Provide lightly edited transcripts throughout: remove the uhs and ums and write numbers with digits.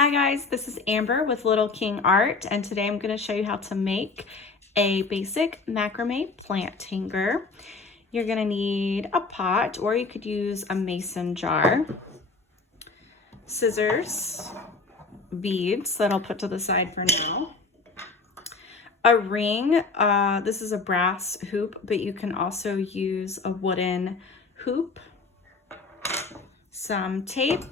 Hi guys, this is Amber with Little King Art, and today I'm going to show you how to make a basic macrame plant hanger. You're going to need a pot, or you could use a mason jar, scissors, beads that I'll put to the side for now, a ring. This is a brass hoop, but you can also use a wooden hoop, some tape,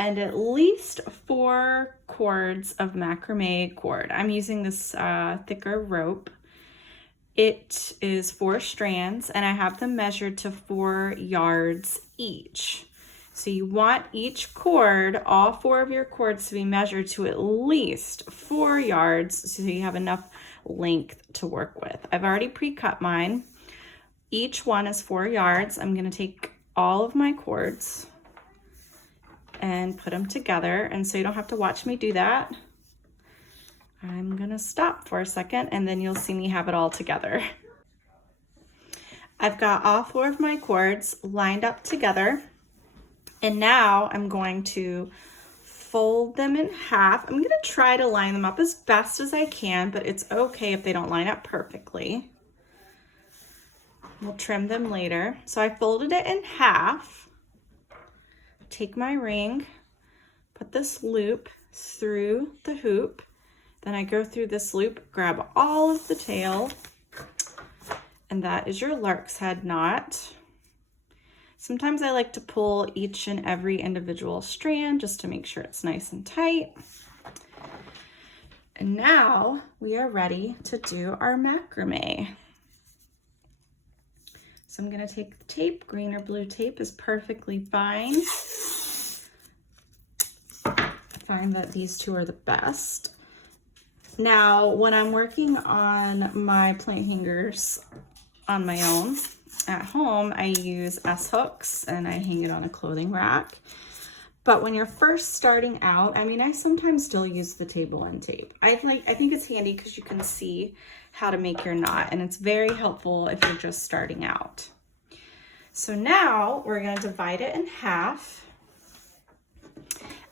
and at least 4 cords of macrame cord. I'm using this thicker rope. It is 4 strands, and I have them measured to 4 yards each. So you want each cord, all 4 of your cords, to be measured to at least 4 yards so you have enough length to work with. I've already pre-cut mine. Each one is 4 yards. I'm gonna take all of my cords and put them together, and so you don't have to watch me do that. I'm gonna stop for a second and then you'll see me have it all together. I've got all 4 of my cords lined up together, and now I'm going to fold them in half. I'm gonna try to line them up as best as I can, but it's okay if they don't line up perfectly. We'll trim them later. So I folded it in half. Take my ring, put this loop through the hoop, then I go through this loop, grab all of the tail, and that is your lark's head knot. Sometimes I like to pull each and every individual strand just to make sure it's nice and tight. And now we are ready to do our macrame. So I'm gonna take the tape. Green or blue tape is perfectly fine. I find that these two are the best. Now, when I'm working on my plant hangers on my own at home, I use S-hooks and I hang it on a clothing rack. But when you're first starting out, I sometimes still use the table end tape. I think it's handy because you can see how to make your knot, and it's very helpful if you're just starting out. So now we're going to divide it in half,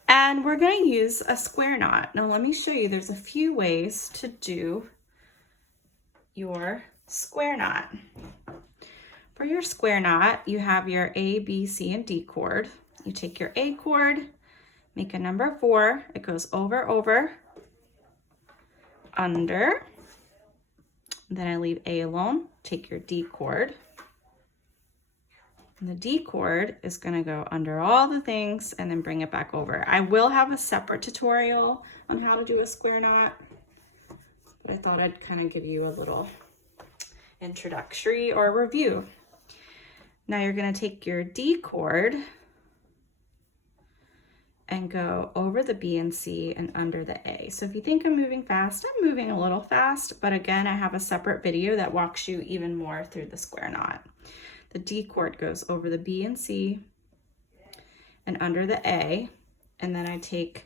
and we're going to use a square knot. Now let me show you, there's a few ways to do your square knot. For your square knot, you have your A, B, C, and D cord. You take your A cord, make a number 4. It goes over, over, under. Then I leave A alone. Take your D cord. And the D cord is going to go under all the things and then bring it back over. I will have a separate tutorial on how to do a square knot, but I thought I'd kind of give you a little introductory or review. Now you're going to take your D cord and go over the B and C and under the A. So if you think I'm moving fast, I'm moving a little fast, but again, I have a separate video that walks you even more through the square knot. The D cord goes over the B and C and under the A, and then I take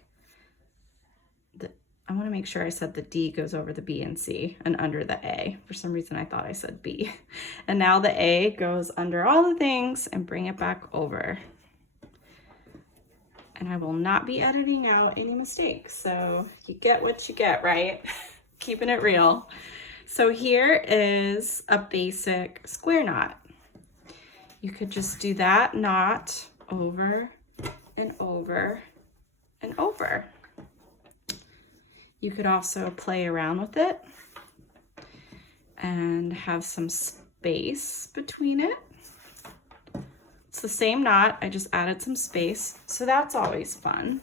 I want to make sure I said the D goes over the B and C and under the A. For some reason I thought I said B. And now the A goes under all the things and bring it back over. And I will not be editing out any mistakes. So you get what you get, right? Keeping it real. So here is a basic square knot. You could just do that knot over and over and over. You could also play around with it and have some space between it. It's the same knot, I just added some space, so that's always fun.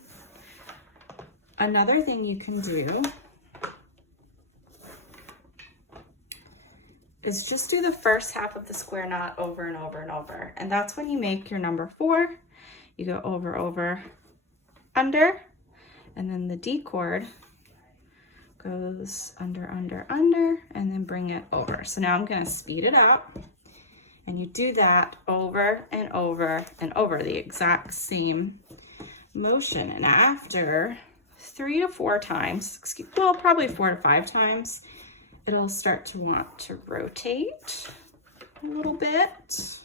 Another thing you can do is just do the first half of the square knot over and over and over. And that's when you make your number 4. You go over, over, under, and then the D cord goes under, under, under, and then bring it over. So now I'm gonna speed it up, and you do that over and over and over, the exact same motion. And after 3 to 4 times, well, probably 4 to 5 times, it'll start to want to rotate a little bit.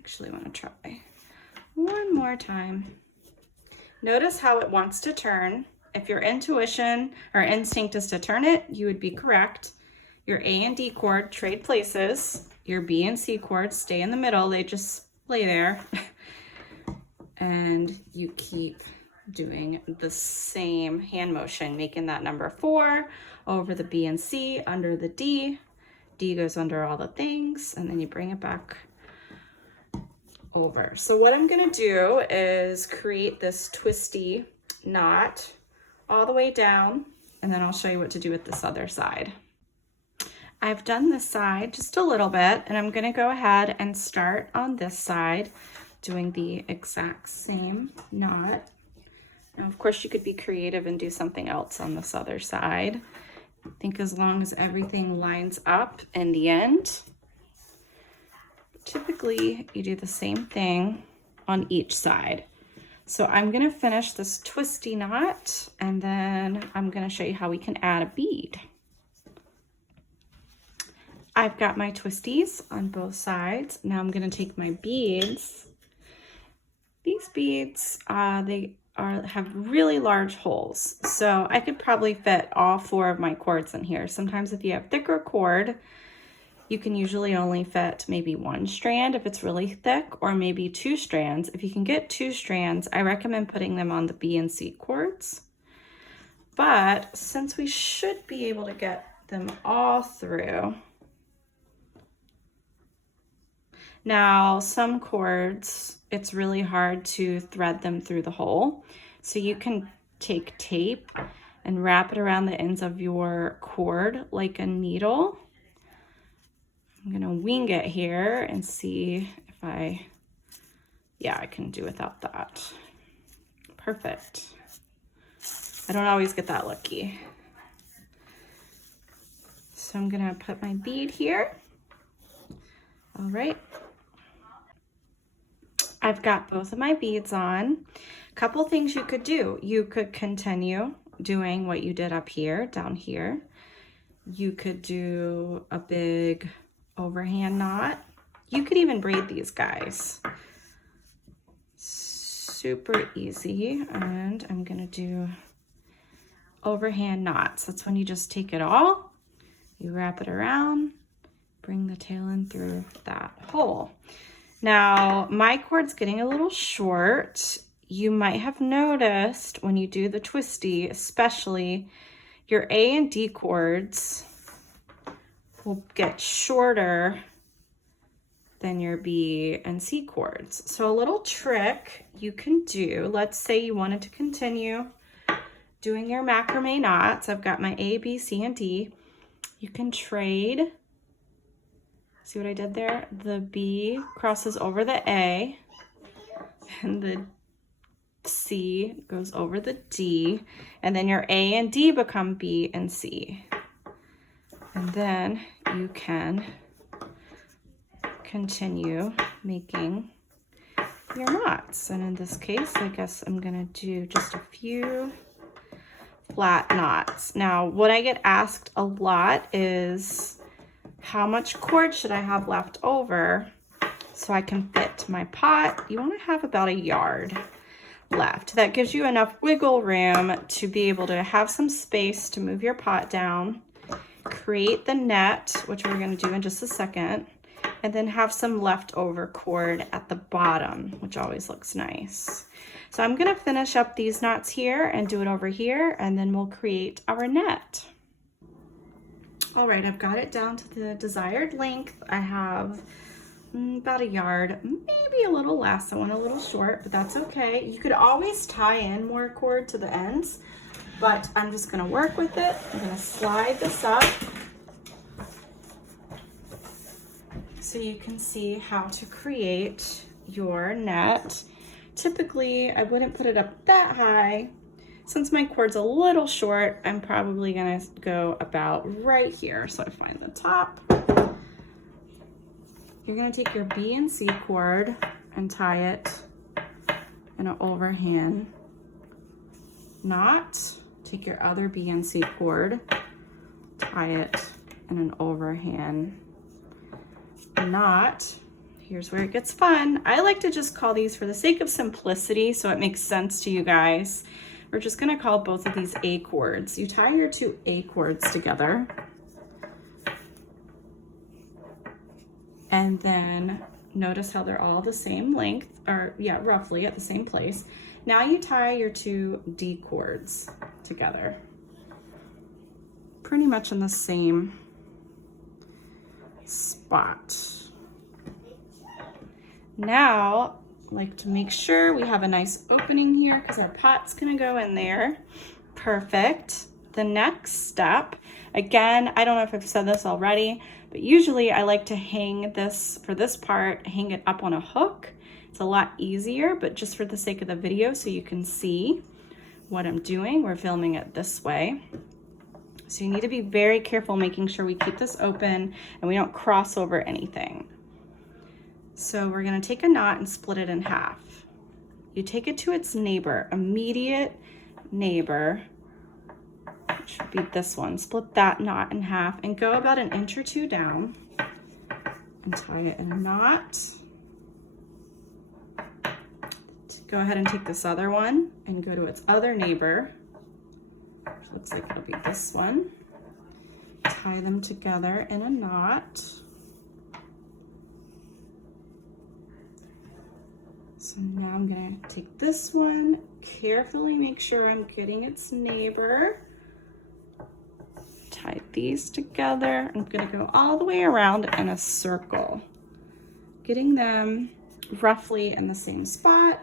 Actually want to try one more time. Notice how it wants to turn. If your intuition or instinct is to turn it, you would be correct. Your A and D cord trade places. Your B and C cords stay in the middle. They just lay there. And you keep doing the same hand motion, making that number 4 over the B and C, under the D. D goes under all the things, and then you bring it back over. So what I'm gonna do is create this twisty knot all the way down, and then I'll show you what to do with this other side. I've done this side just a little bit, and I'm gonna go ahead and start on this side doing the exact same knot. Now, of course, you could be creative and do something else on this other side. I think as long as everything lines up in the end. Typically, you do the same thing on each side. So I'm gonna finish this twisty knot, and then I'm gonna show you how we can add a bead. I've got my twisties on both sides. Now I'm gonna take my beads. These beads, they have really large holes. So I could probably fit all 4 of my cords in here. Sometimes if you have thicker cord, you can usually only fit maybe 1 strand if it's really thick, or maybe 2 strands. If you can get 2 strands, I recommend putting them on the B and C cords. But since we should be able to get them all through, now some cords, it's really hard to thread them through the hole. So you can take tape and wrap it around the ends of your cord like a needle. I'm gonna wing it here and see if I can do without that. Perfect. I don't always get that lucky. So I'm gonna put my bead here. All right. I've got both of my beads on. A couple things you could do. You could continue doing what you did up here, down here. You could do a big overhand knot. You could even braid these guys. Super easy. And I'm gonna do overhand knots. That's when you just take it all, you wrap it around, bring the tail in through that hole. Now, my cord's getting a little short. You might have noticed when you do the twisty, especially, your A and D cords will get shorter than your B and C cords. So a little trick you can do, let's say you wanted to continue doing your macrame knots. I've got my A, B, C, and D. You can trade. See what I did there? The B crosses over the A, and the C goes over the D, and then your A and D become B and C. And then you can continue making your knots. And in this case, I guess I'm gonna do just a few flat knots. Now, what I get asked a lot is, how much cord should I have left over so I can fit my pot? You want to have about a yard left. That gives you enough wiggle room to be able to have some space to move your pot down, create the net, which we're going to do in just a second, and then have some leftover cord at the bottom, which always looks nice. So I'm going to finish up these knots here and do it over here, and then we'll create our net. All right, I've got it down to the desired length. I have about a yard, maybe a little less. I went a little short, but that's okay. You could always tie in more cord to the ends, but I'm just gonna work with it. I'm gonna slide this up so you can see how to create your net. Typically, I wouldn't put it up that high. Since my cord's a little short, I'm probably gonna go about right here. So I find the top. You're gonna take your B and C cord and tie it in an overhand knot. Take your other B and C cord, tie it in an overhand knot. here's where it gets fun. I like to just call these, for the sake of simplicity, so it makes sense to you guys, we're just gonna call both of these A cords. You tie your two A cords together. And then notice how they're all the same length, or yeah, roughly at the same place. Now you tie your two D cords together. Pretty much in the same spot. Now, I like to make sure we have a nice opening here because our pot's gonna go in there. Perfect. The next step, again, I don't know if I've said this already, but usually I like to hang this, for this part, hang it up on a hook. It's a lot easier, but just for the sake of the video so you can see what I'm doing, we're filming it this way. So you need to be very careful making sure we keep this open and we don't cross over anything. So we're gonna take a knot and split it in half. You take it to its neighbor, immediate neighbor, which should be this one. Split that knot in half and go about 1 inch or 2 down and tie it in a knot. Go ahead and take this other one and go to its other neighbor, which looks like it'll be this one. Tie them together in a knot. So now I'm gonna take this one, carefully make sure I'm getting its neighbor. Tie these together. I'm gonna go all the way around in a circle, getting them roughly in the same spot.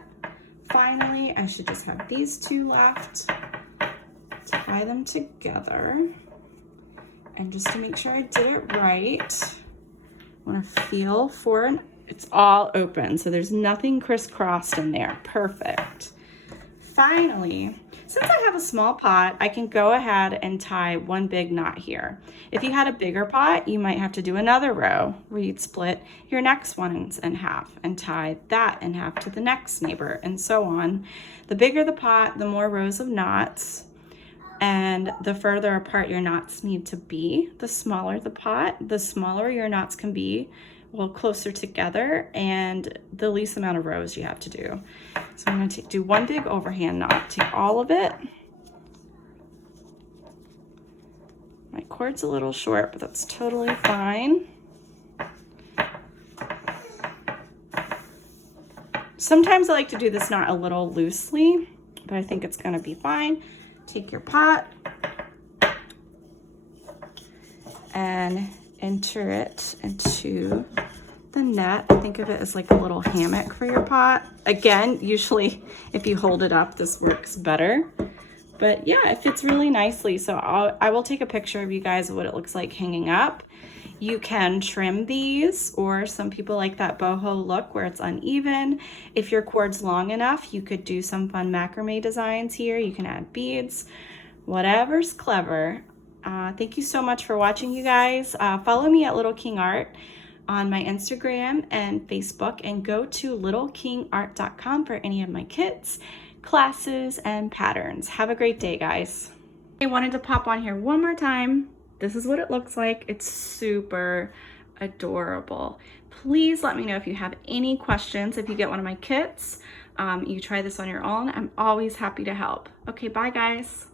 Finally, I should just have these two left. Tie them together. And just to make sure I did it right, I wanna feel for it's all open, so there's nothing crisscrossed in there. Perfect. Finally, since I have a small pot, I can go ahead and tie one big knot here. If you had a bigger pot, you might have to do another row where you'd split your next one in half and tie that in half to the next neighbor, and so on. The bigger the pot, the more rows of knots, and the further apart your knots need to be. The smaller the pot, the smaller your knots can be, well, closer together, and the least amount of rows you have to do. So I'm going to do one big overhand knot, take all of it. My cord's a little short, but that's totally fine. Sometimes I like to do this knot a little loosely, but I think it's going to be fine. Take your pot and enter it into the net. Think of it as like a little hammock for your pot. Again, usually if you hold it up, this works better. But yeah, it fits really nicely. So I will take a picture of you guys of what it looks like hanging up. You can trim these, or some people like that boho look where it's uneven. If your cord's long enough, you could do some fun macrame designs here. You can add beads, whatever's clever. Thank you so much for watching, you guys. Follow me at Little King Art on my Instagram and Facebook, and go to littleKingArt.com for any of my kits, classes, and patterns. Have a great day, guys. I wanted to pop on here one more time. This is what it looks like. It's super adorable. Please let me know if you have any questions. If you get one of my kits, you try this on your own. I'm always happy to help. Okay, bye guys.